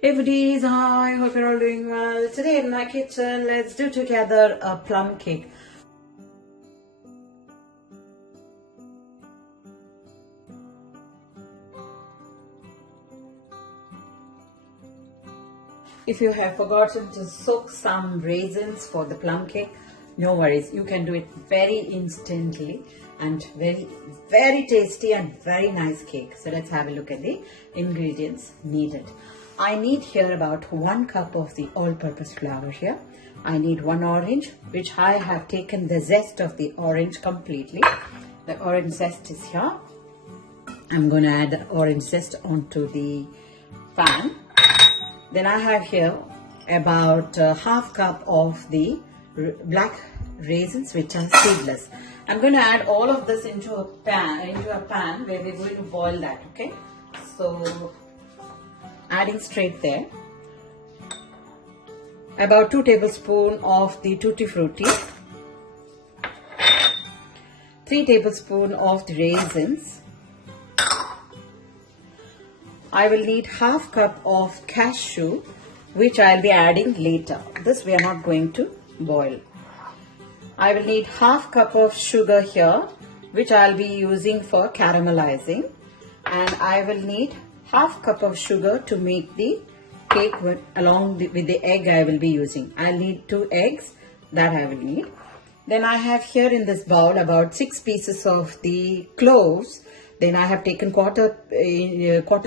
Hey buddies, hi, hope you're all doing well. Today in my kitchen, let's do together a plum cake. If you have forgotten to soak some raisins for the plum cake, no worries, you can do it very instantly and very tasty and very nice cake. So let's have a look at the ingredients needed. I need here about 1 cup of the all-purpose flour here. I need 1 orange, which I have taken the zest of the orange completely. The orange zest is here. I'm going to add the orange zest onto the pan. Then I have here about half cup of the black raisins, which are seedless. I'm going to add all of this into a pan where we're going to boil that. Okay, so adding straight there. About 2 tablespoons of the tutti frutti, 3 tablespoons of the raisins. I will need half cup of cashew, which I'll be adding later. This we are not going to boil. I will need half cup of sugar here, which I'll be using for caramelizing. And I will need half cup of sugar to make the cake along with the egg I will be using. I'll need 2 eggs that I will need. Then I have here in this bowl about 6 pieces of the cloves. Then I have taken quarter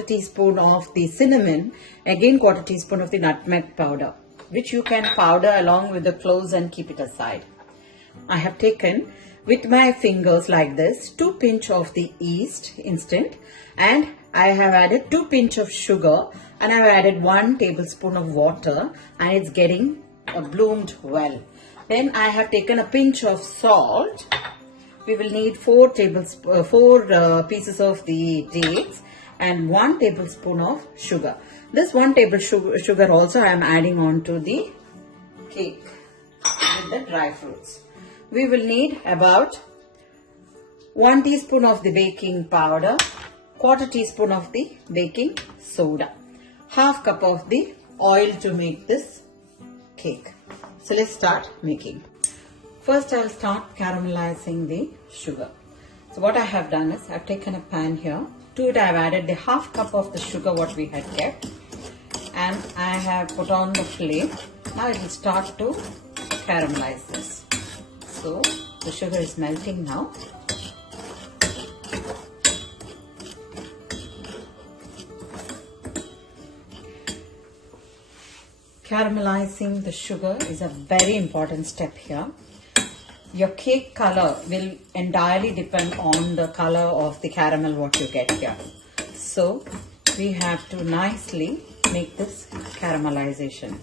teaspoon of the cinnamon, again quarter teaspoon of the nutmeg powder, which you can powder along with the cloves and keep it aside. I have taken with my fingers like this 2 pinch of the yeast instant, and I have added 2 pinch of sugar, and I have added 1 tablespoon of water, and it's getting bloomed well. Then I have taken a pinch of salt. We will need 4 pieces of the dates and 1 tablespoon of sugar. This 1 tablespoon sugar also I am adding on to the cake with the dry fruits. We will need about 1 teaspoon of the baking powder, quarter teaspoon of the baking soda, half cup of the oil to make this cake. So let's start making. First I'll start caramelizing the sugar. So what I have done is I've taken a pan here. To it I've added the half cup of the sugar what we had kept, and I have put on the flame. Now it will start to caramelize this. So the sugar is melting now. Caramelizing the sugar is a very important step here. Your cake color will entirely depend on the color of the caramel what you get here. So we have to nicely make this caramelization.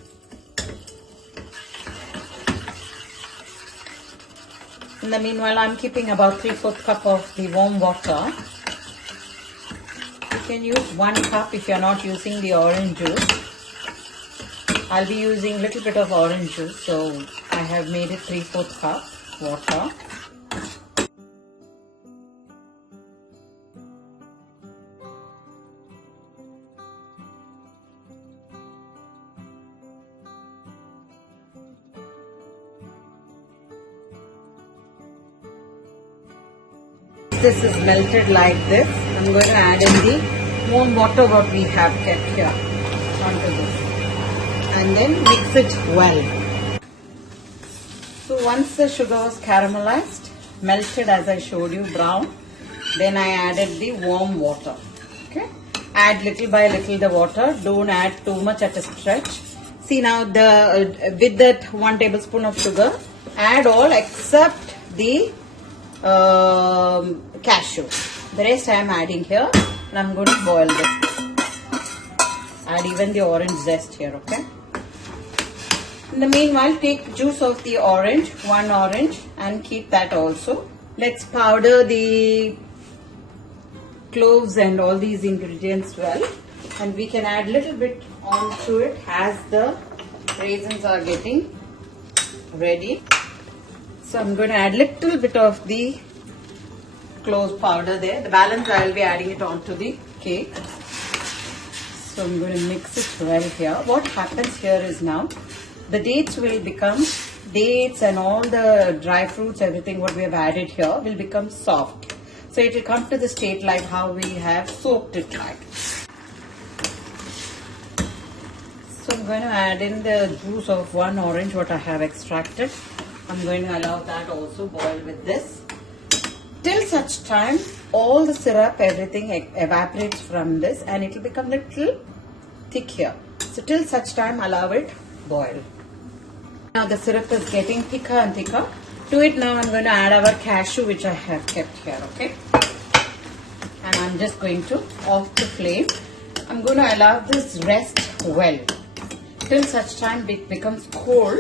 In the meanwhile, I'm keeping about 3/4 cup of the warm water. You can use 1 cup if you're not using the orange juice. I'll be using a little bit of orange juice, so I have made it 3/4 cup water. This is melted like this. I'm going to add in the warm water what we have kept here onto this, and then mix it well. So once the sugar was caramelized, melted as I showed you, brown, then I added the warm water. Okay, add little by little the water. Don't add too much at a stretch. See now with that 1 tablespoon of sugar, add all except the cashew. The rest I am adding here, and I'm going to boil this. Add even the orange zest here. Okay. In the meanwhile, take juice of the orange, 1 orange, and keep that also. Let's powder the cloves and all these ingredients well, and we can add little bit onto it as the raisins are getting ready. So I'm going to add little bit of the clove powder there. The balance I will be adding it onto the cake. So I'm going to mix it well here. What happens here is now the dates will become, dates and all the dry fruits, everything what we have added here will become soft. So it will come to the state like how we have soaked it like. So I'm going to add in the juice of one orange what I have extracted. I'm going to allow that also boil with this. Till such time all the syrup, everything evaporates from this and it will become little thick here. So till such time allow it boil. Now the syrup is getting thicker and thicker. To it now I'm going to add our cashew which I have kept here, okay? And I'm just going to off the flame. I'm going to allow this rest well. Till such time it becomes cold.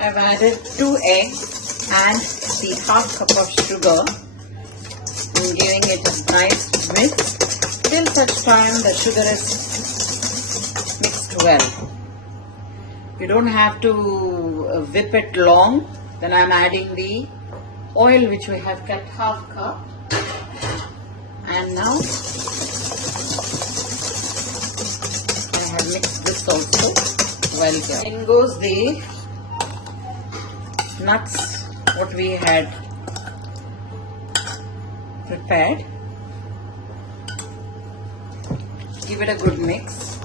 I've added 2 eggs and the half cup of sugar. I'm giving it a nice mix. Till such time the sugar is mixed well. You don't have to whip it long. Then I'm adding the oil which we have kept half cup. And now I have mixed this also well here. In goes the nuts what we had prepared. Give it a good mix.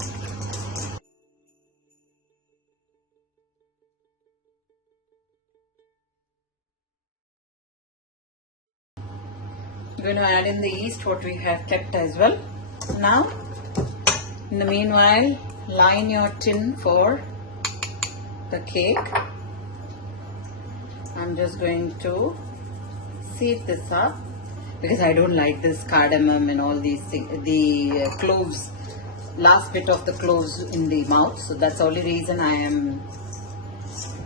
I'm going to add in the yeast what we have kept as well. Now, in the meanwhile, line your tin for the cake. I'm just going to sieve this up because I don't like this cardamom and all these things, the cloves, last bit of the cloves in the mouth. So that's the only reason I am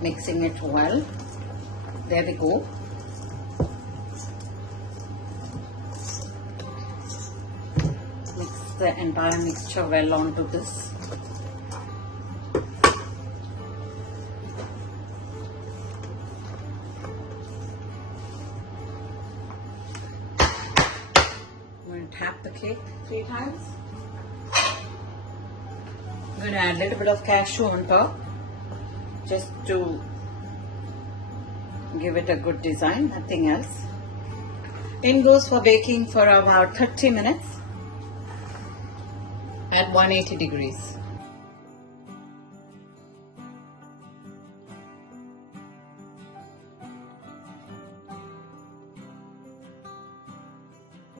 mixing it well. There we go. Mix the entire mixture well onto this. Tap the cake 3 times. I'm going to add a little bit of cashew on top just to give it a good design, nothing else. In goes for baking for about 30 minutes at 180 degrees.